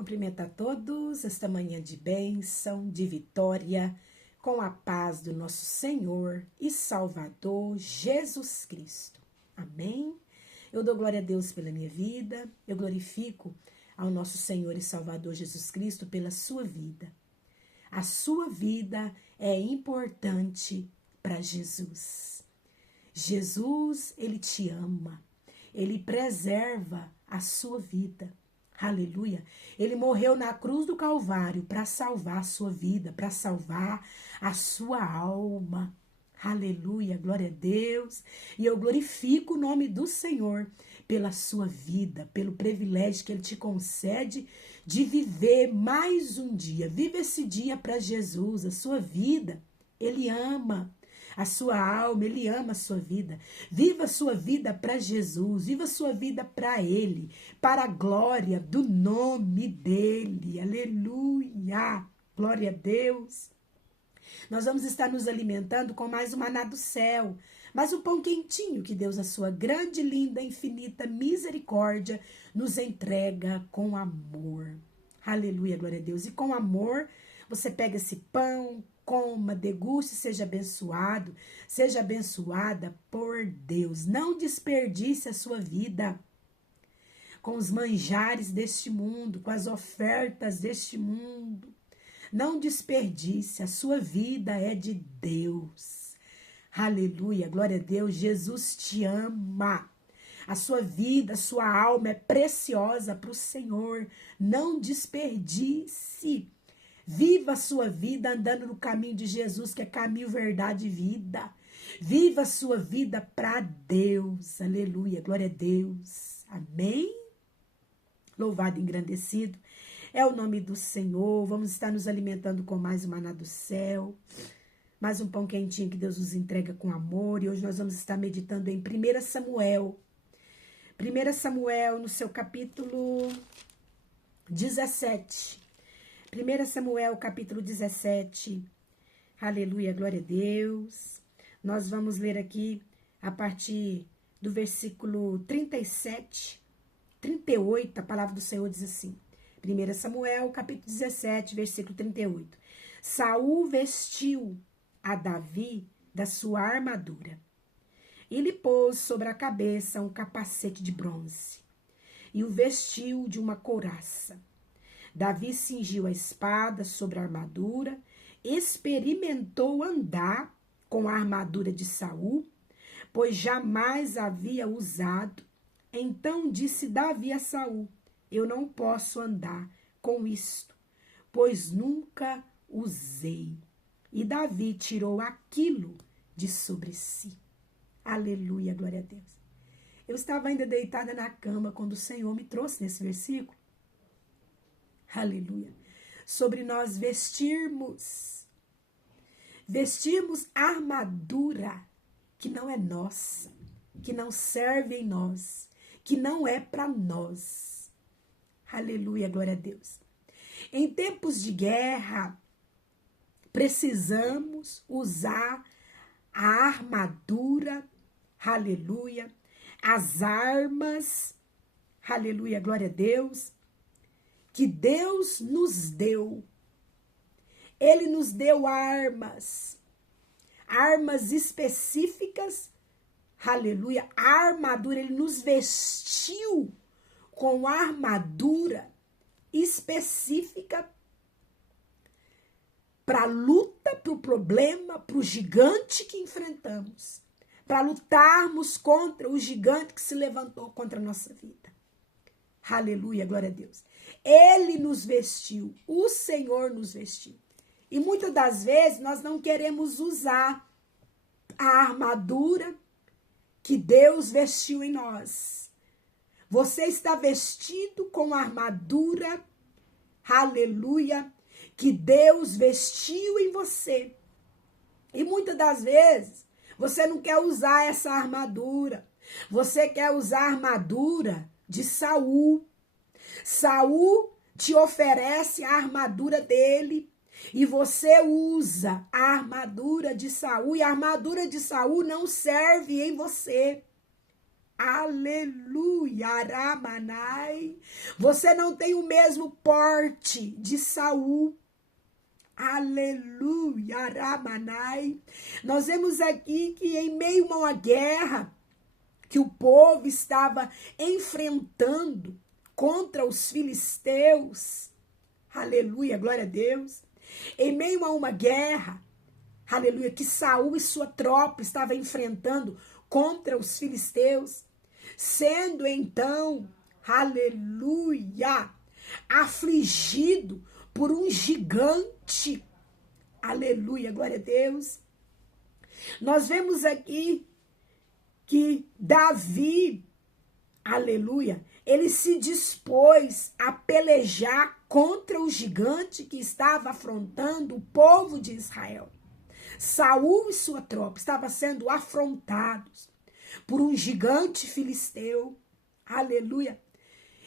Cumprimento a todos esta manhã de bênção, de vitória, com a paz do nosso Senhor e Salvador Jesus Cristo. Amém? Eu dou glória a Deus pela minha vida, eu glorifico ao nosso Senhor e Salvador Jesus Cristo pela sua vida. A sua vida é importante para Jesus. Jesus, ele te ama, ele preserva a sua vida. Aleluia. Ele morreu na cruz do Calvário para salvar a sua vida, para salvar a sua alma. Aleluia, glória a Deus. E eu glorifico o nome do Senhor pela sua vida, pelo privilégio que Ele te concede de viver mais um dia. Viva esse dia para Jesus, a sua vida. Ele ama a sua alma, Ele ama a sua vida. Viva a sua vida para Jesus, viva a sua vida para Ele, para a glória do nome dEle. Aleluia, glória a Deus. Nós vamos estar nos alimentando com mais um maná do céu, mais um pão quentinho que Deus, a sua grande, linda, infinita misericórdia, nos entrega com amor. Aleluia, glória a Deus. E com amor, você pega esse pão, coma, deguste, seja abençoado, seja abençoada por Deus. Não desperdice a sua vida com os manjares deste mundo, com as ofertas deste mundo. Não desperdice, a sua vida é de Deus. Aleluia, glória a Deus, Jesus te ama. A sua vida, a sua alma é preciosa para o Senhor. Não desperdice. Viva a sua vida andando no caminho de Jesus, que é caminho, verdade e vida. Viva a sua vida para Deus. Aleluia, glória a Deus. Amém? Louvado e engrandecido é o nome do Senhor. Vamos estar nos alimentando com mais um maná do céu, mais um pão quentinho que Deus nos entrega com amor. E hoje nós vamos estar meditando em 1 Samuel. 1 Samuel, no seu capítulo 17. 1 Samuel, capítulo 17. Aleluia, glória a Deus. Nós vamos ler aqui a partir do versículo 37, 38, a palavra do Senhor diz assim. 1 Samuel, capítulo 17, versículo 38. Saul vestiu a Davi da sua armadura e lhe pôs sobre a cabeça um capacete de bronze e o vestiu de uma couraça. Davi cingiu a espada sobre a armadura, experimentou andar com a armadura de Saul, pois jamais havia usado. Então disse Davi a Saul: eu não posso andar com isto, pois nunca usei. E Davi tirou aquilo de sobre si. Aleluia, glória a Deus. Eu estava ainda deitada na cama quando o Senhor me trouxe nesse versículo. Aleluia. Sobre nós vestirmos armadura que não é nossa, que não serve em nós, que não é para nós. Aleluia, glória a Deus. Em tempos de guerra, precisamos usar a armadura, aleluia, as armas, aleluia, glória a Deus, que Deus nos deu. Ele nos deu armas específicas, aleluia, a armadura, ele nos vestiu com armadura específica para a luta, para o problema, para o gigante que enfrentamos, para lutarmos contra o gigante que se levantou contra a nossa vida. Aleluia, glória a Deus. Ele nos vestiu, o Senhor nos vestiu. E muitas das vezes nós não queremos usar a armadura que Deus vestiu em nós. Você está vestido com a armadura, aleluia, que Deus vestiu em você. E muitas das vezes você não quer usar essa armadura. Você quer usar a armadura de Saul. Saul te oferece a armadura dele e você usa a armadura de Saul e a armadura de Saul não serve em você. Aleluia, Aramanai. Você não tem o mesmo porte de Saul. Aleluia, Aramanai. Nós vemos aqui que em meio a uma guerra que o povo estava enfrentando contra os filisteus, aleluia, glória a Deus, em meio a uma guerra, aleluia, que Saul e sua tropa estavam enfrentando contra os filisteus, sendo então, aleluia, afligido por um gigante, aleluia, glória a Deus. Nós vemos aqui que Davi, aleluia, ele se dispôs a pelejar contra o gigante que estava afrontando o povo de Israel. Saul e sua tropa estavam sendo afrontados por um gigante filisteu, aleluia,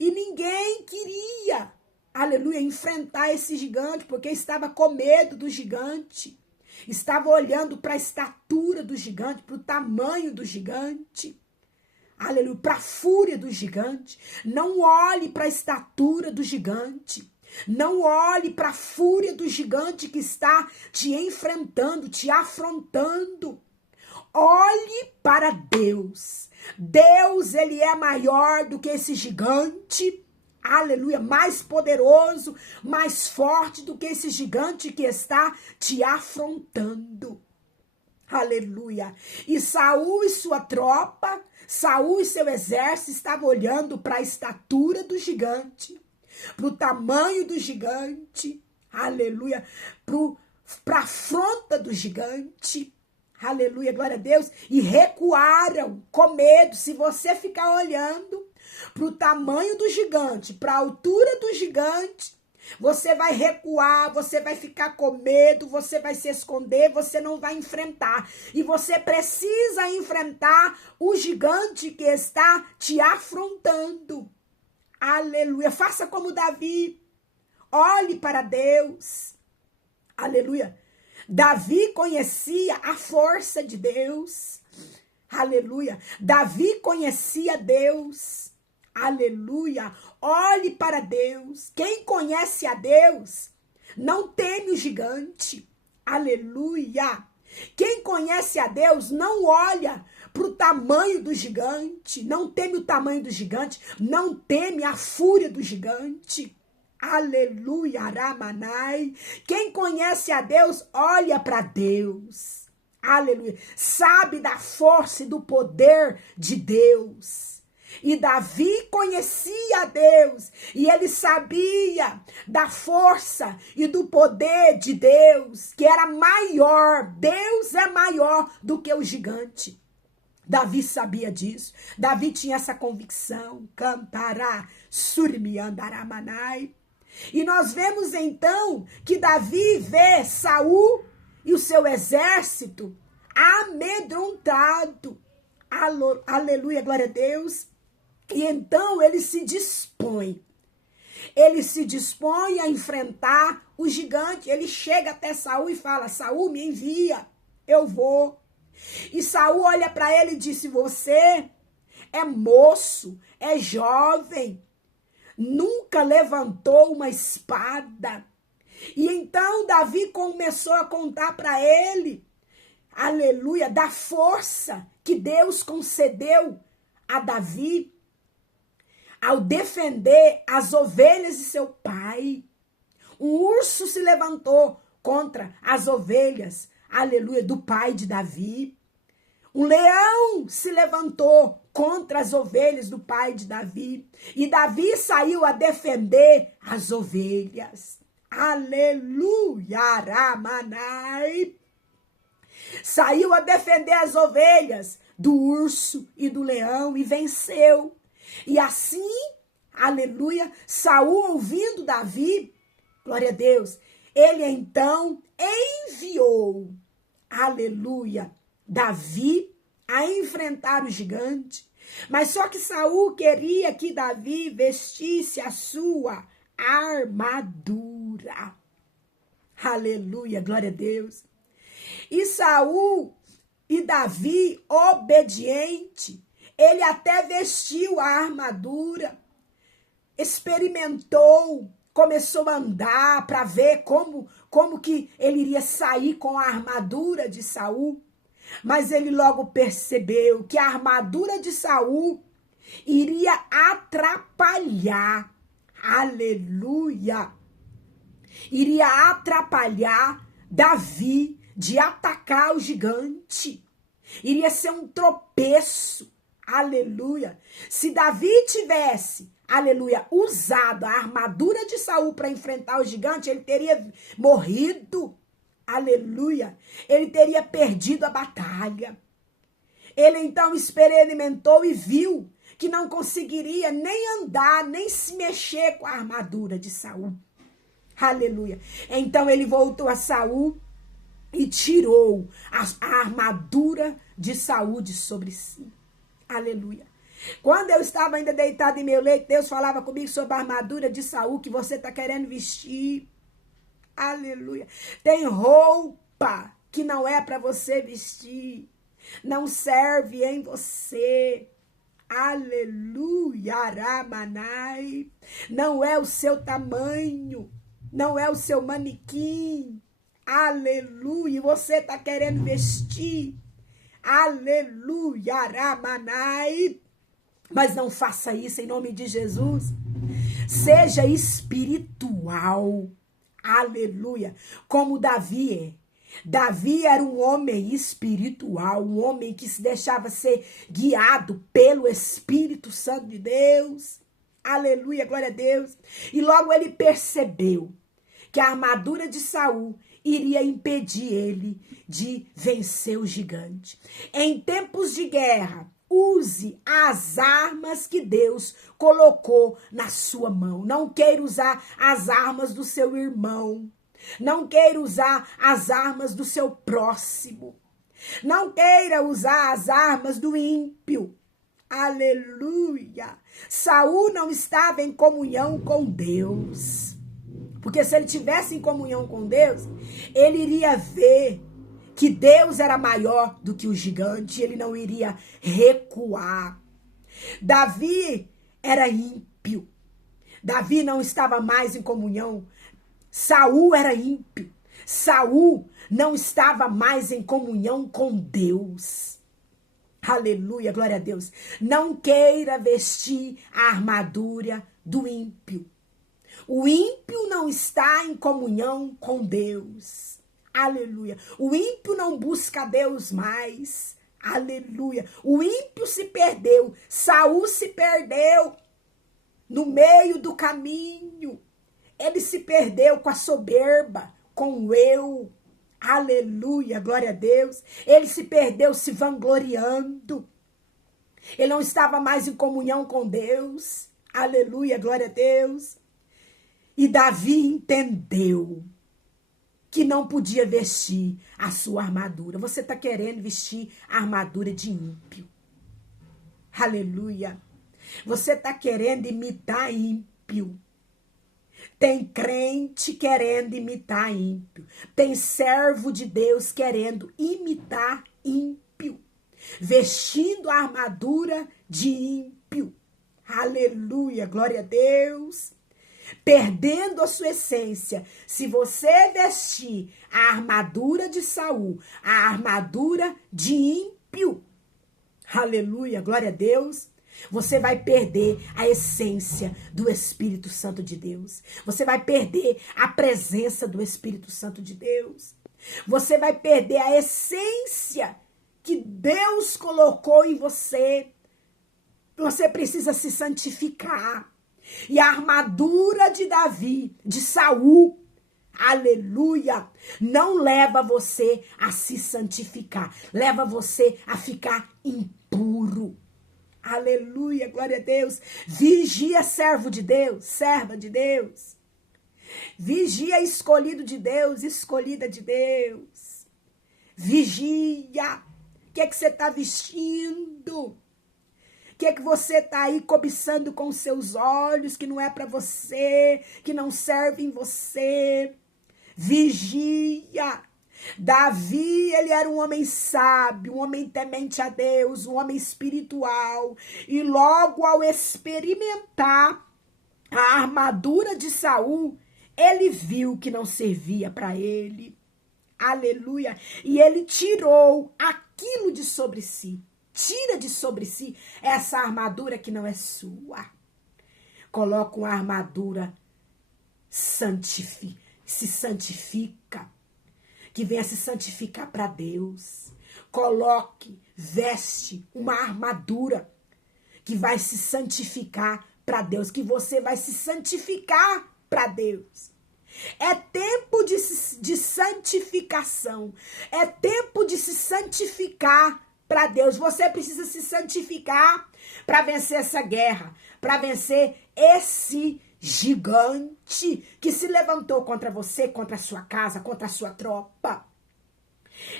e ninguém queria, aleluia, enfrentar esse gigante, porque estava com medo do gigante, estava olhando para a estatura do gigante, para o tamanho do gigante, aleluia, para a fúria do gigante. Não olhe para a estatura do gigante, não olhe para a fúria do gigante que está te enfrentando, te afrontando. Olhe para Deus. Deus, ele é maior do que esse gigante. Aleluia, mais poderoso, mais forte do que esse gigante que está te afrontando. Aleluia. E Saul e sua tropa, Saul e seu exército estavam olhando para a estatura do gigante, para o tamanho do gigante, aleluia, para a afronta do gigante, aleluia, glória a Deus, e recuaram com medo. Se você ficar olhando para o tamanho do gigante, para a altura do gigante, você vai recuar, você vai ficar com medo, você vai se esconder, você não vai enfrentar. E você precisa enfrentar o gigante que está te afrontando. Aleluia. Faça como Davi. Olhe para Deus. Aleluia. Davi conhecia a força de Deus. Aleluia. Davi conhecia Deus. Aleluia. Olhe para Deus. Quem conhece a Deus não teme o gigante. Aleluia. Quem conhece a Deus não olha para o tamanho do gigante, não teme o tamanho do gigante, não teme a fúria do gigante. Aleluia, Aramanai. Quem conhece a Deus, olha para Deus. Aleluia. Sabe da força e do poder de Deus. E Davi conhecia a Deus, e ele sabia da força e do poder de Deus, que era maior. Deus é maior do que o gigante. Davi sabia disso. Davi tinha essa convicção. Cantará, surmiandaramanai. E nós vemos então que Davi vê Saul e o seu exército amedrontado. Aleluia, glória a Deus. E então ele se dispõe. Ele se dispõe a enfrentar o gigante. Ele chega até Saul e fala: Saul, me envia, eu vou. E Saul olha para ele e disse: você é moço, é jovem, nunca levantou uma espada. E então Davi começou a contar para ele, aleluia, da força que Deus concedeu a Davi ao defender as ovelhas de seu pai. Um urso se levantou contra as ovelhas, aleluia, do pai de Davi. Um leão se levantou contra as ovelhas do pai de Davi. E Davi saiu a defender as ovelhas. Aleluia, Ramanai. Saiu a defender as ovelhas do urso e do leão e venceu. E assim, aleluia, Saul, ouvindo Davi, glória a Deus, ele então enviou, aleluia, Davi a enfrentar o gigante. Mas só que Saul queria que Davi vestisse a sua armadura. Aleluia, glória a Deus. E Saul e Davi, obediente, Ele até vestiu a armadura, experimentou, começou a andar para ver como que ele iria sair com a armadura de Saul. Mas ele logo percebeu que a armadura de Saul iria atrapalhar, aleluia, iria atrapalhar Davi de atacar o gigante. Iria ser um tropeço, aleluia. Se Davi tivesse, aleluia, usado a armadura de Saul para enfrentar o gigante, ele teria morrido, aleluia. Ele teria perdido a batalha. Ele então experimentou e viu que não conseguiria nem andar, nem se mexer com a armadura de Saul. Aleluia. Então ele voltou a Saul e tirou a armadura de Saul de sobre si. Aleluia. Quando eu estava ainda deitado em meu leito, Deus falava comigo sobre a armadura de Saul que você está querendo vestir. Aleluia. Tem roupa que não é para você vestir. Não serve em você. Aleluia. Aramanai. Não é o seu tamanho. Não é o seu manequim. Aleluia. Você está querendo vestir. Aleluia. Aramanai. Mas não faça isso em nome de Jesus. Seja espiritual. Aleluia. Como Davi é. Davi era um homem espiritual, um homem que se deixava ser guiado pelo Espírito Santo de Deus. Aleluia, glória a Deus. E logo ele percebeu que a armadura de Saul iria impedir ele de vencer o gigante. Em tempos de guerra, use as armas que Deus colocou na sua mão. Não queira usar as armas do seu irmão. Não queira usar as armas do seu próximo. Não queira usar as armas do ímpio. Aleluia. Saul não estava em comunhão com Deus. Porque se ele tivesse em comunhão com Deus, ele iria ver que Deus era maior do que o gigante. Ele não iria recuar. Davi era ímpio. Davi não estava mais em comunhão. Saul era ímpio. Saul não estava mais em comunhão com Deus. Aleluia, glória a Deus. Não queira vestir a armadura do ímpio. O ímpio não está em comunhão com Deus. Aleluia. O ímpio não busca Deus mais. Aleluia. O ímpio se perdeu. Saul se perdeu no meio do caminho. Ele se perdeu com a soberba, com o eu. Aleluia, glória a Deus. Ele se perdeu se vangloriando. Ele não estava mais em comunhão com Deus. Aleluia, glória a Deus. E Davi entendeu que não podia vestir a sua armadura. Você está querendo vestir a armadura de ímpio. Aleluia. Você está querendo imitar ímpio. Tem crente querendo imitar ímpio. Tem servo de Deus querendo imitar ímpio. Vestindo a armadura de ímpio. Aleluia, glória a Deus. Perdendo a sua essência. Se você vestir a armadura de Saul, a armadura de ímpio. Aleluia, glória a Deus. Você vai perder a essência do Espírito Santo de Deus. Você vai perder a presença do Espírito Santo de Deus. Você vai perder a essência que Deus colocou em você. Você precisa se santificar. E a armadura de Davi, de Saul, aleluia, não leva você a se santificar. Leva você a ficar impuro. Aleluia, glória a Deus. Vigia, servo de Deus, serva de Deus. Vigia, escolhido de Deus, escolhida de Deus. Vigia. O que é que você está vestindo? O que é que você está aí cobiçando com seus olhos, que não é para você, que não serve em você? Vigia. Davi, ele era um homem sábio, um homem temente a Deus, um homem espiritual. E logo ao experimentar a armadura de Saul, ele viu que não servia para ele. Aleluia. E ele tirou aquilo de sobre si. Tira de sobre si essa armadura que não é sua. Coloca uma armadura, se santifica. Que venha se santificar para Deus. Coloque, veste uma armadura que vai se santificar para Deus, que você vai se santificar para Deus. É tempo de santificação. É tempo de se santificar para Deus. Você precisa se santificar para vencer essa guerra, para vencer esse gigante que se levantou contra você, contra a sua casa, contra a sua tropa.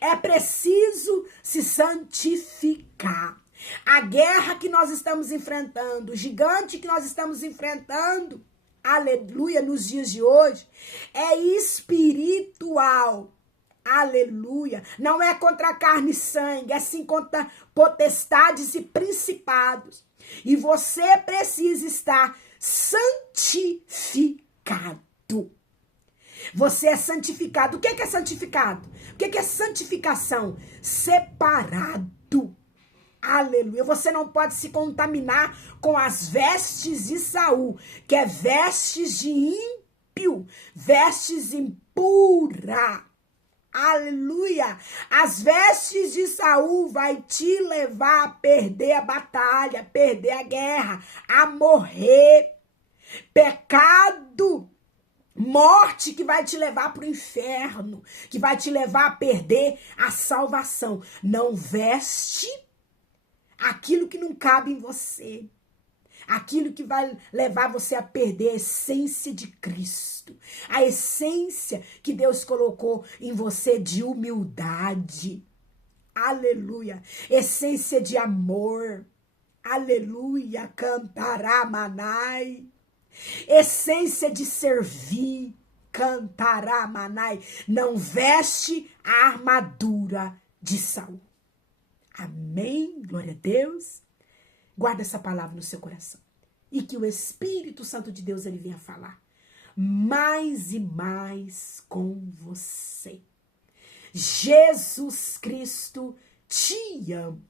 É preciso se santificar. A guerra que nós estamos enfrentando, o gigante que nós estamos enfrentando, aleluia, nos dias de hoje, é espiritual. Aleluia. Não é contra carne e sangue, é sim contra potestades e principados. E você precisa estar santificado. Você é santificado. O que é santificado? O que é santificação? Separado. Aleluia. Você não pode se contaminar com as vestes de Saul, que é vestes de ímpio, vestes impura. Aleluia. As vestes de Saul vai te levar a perder a batalha, perder a guerra, a morrer. Pecado, morte que vai te levar para o inferno, que vai te levar a perder a salvação. Não veste aquilo que não cabe em você. Aquilo que vai levar você a perder a essência de Cristo. A essência que Deus colocou em você de humildade. Aleluia. Essência de amor. Aleluia. Cantará manai. Essência de servir. Cantará manai. Não veste a armadura de Saul. Amém? Glória a Deus. Guarda essa palavra no seu coração. E que o Espírito Santo de Deus ele venha falar mais e mais com você. Jesus Cristo te ama.